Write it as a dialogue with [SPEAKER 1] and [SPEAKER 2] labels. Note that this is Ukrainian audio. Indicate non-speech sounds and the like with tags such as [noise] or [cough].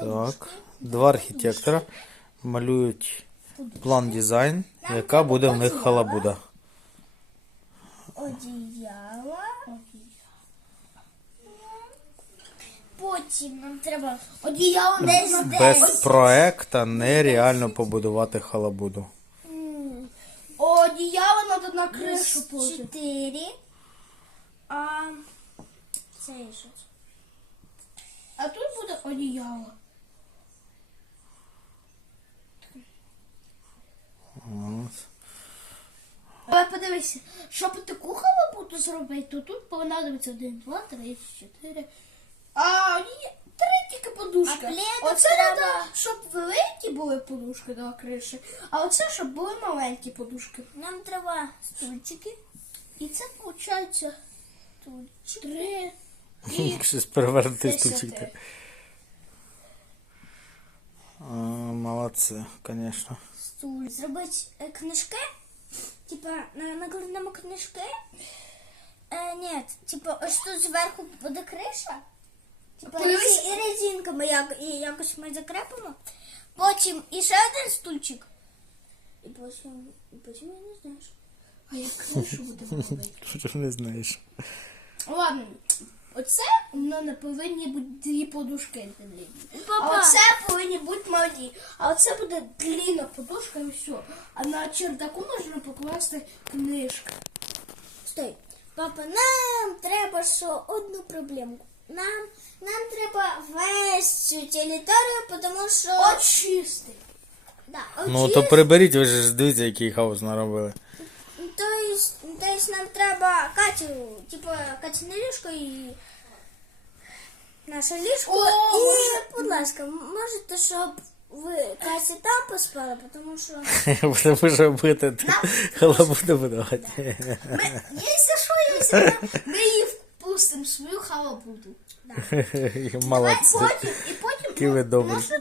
[SPEAKER 1] Так. Два архітектора малюють план дизайн, яка буде в них халабуда.
[SPEAKER 2] Одіяло. Потім нам треба одіяло десь
[SPEAKER 1] Без
[SPEAKER 2] десь.
[SPEAKER 1] проекта нереально побудувати халабуду.
[SPEAKER 3] Одіяло треба на кришу положити.
[SPEAKER 2] Чотири. А це що?
[SPEAKER 3] А тут буде одіяло. Подивися, щоб таку халабуду зробити, то тут понадобиться один, два, три, чотири. А ні, три тільки подушки.
[SPEAKER 2] А
[SPEAKER 3] Оце
[SPEAKER 2] треба-
[SPEAKER 3] треба, щоб великі були подушки на криші, а оце, щоб були маленькі подушки.
[SPEAKER 2] Нам треба стульчики.
[SPEAKER 3] І це виходить три і [laughs]
[SPEAKER 1] Щось перевернути стульчик. А, Молодці, звісно.
[SPEAKER 2] Стуль. Зробити е, книжки. Типа на, накладемо книжки. Е, ні, типа ось тут зверху буде криша. Типа
[SPEAKER 3] Подивись.
[SPEAKER 2] і резинками як, і якось ми закрепимо. Потім і ще один стульчик. І потім, і потім я не знаю. що.
[SPEAKER 3] А як кришу будемо робити?
[SPEAKER 1] Що не знаєш.
[SPEAKER 3] Ладно, оце у мене повинні бути дві подушки.
[SPEAKER 2] Папа.
[SPEAKER 3] А оце повинні бути малі. А оце буде длинна подушка і все. А на чердаку можна покласти книжки.
[SPEAKER 2] Стой. Папа, нам треба що одну проблемку. Нам, нам треба весь цю територію, тому що...
[SPEAKER 3] Очисти.
[SPEAKER 2] Да,
[SPEAKER 1] Ну то приберіть, ви ж дивіться, який хаос наробили.
[SPEAKER 2] То есть, нам треба Катю, типа Катіне ліжко і наше ліжко.
[SPEAKER 3] О,
[SPEAKER 2] і, будь ласка, можете, щоб ви Касі там поспали, тому що [laughs]
[SPEAKER 1] Тому що бити халабуду будувати.
[SPEAKER 3] Якщо що, якщо ми її впустимо свою халабуду. [laughs]
[SPEAKER 1] Молодці.
[SPEAKER 3] Потім, і потім
[SPEAKER 1] добрі.
[SPEAKER 3] можна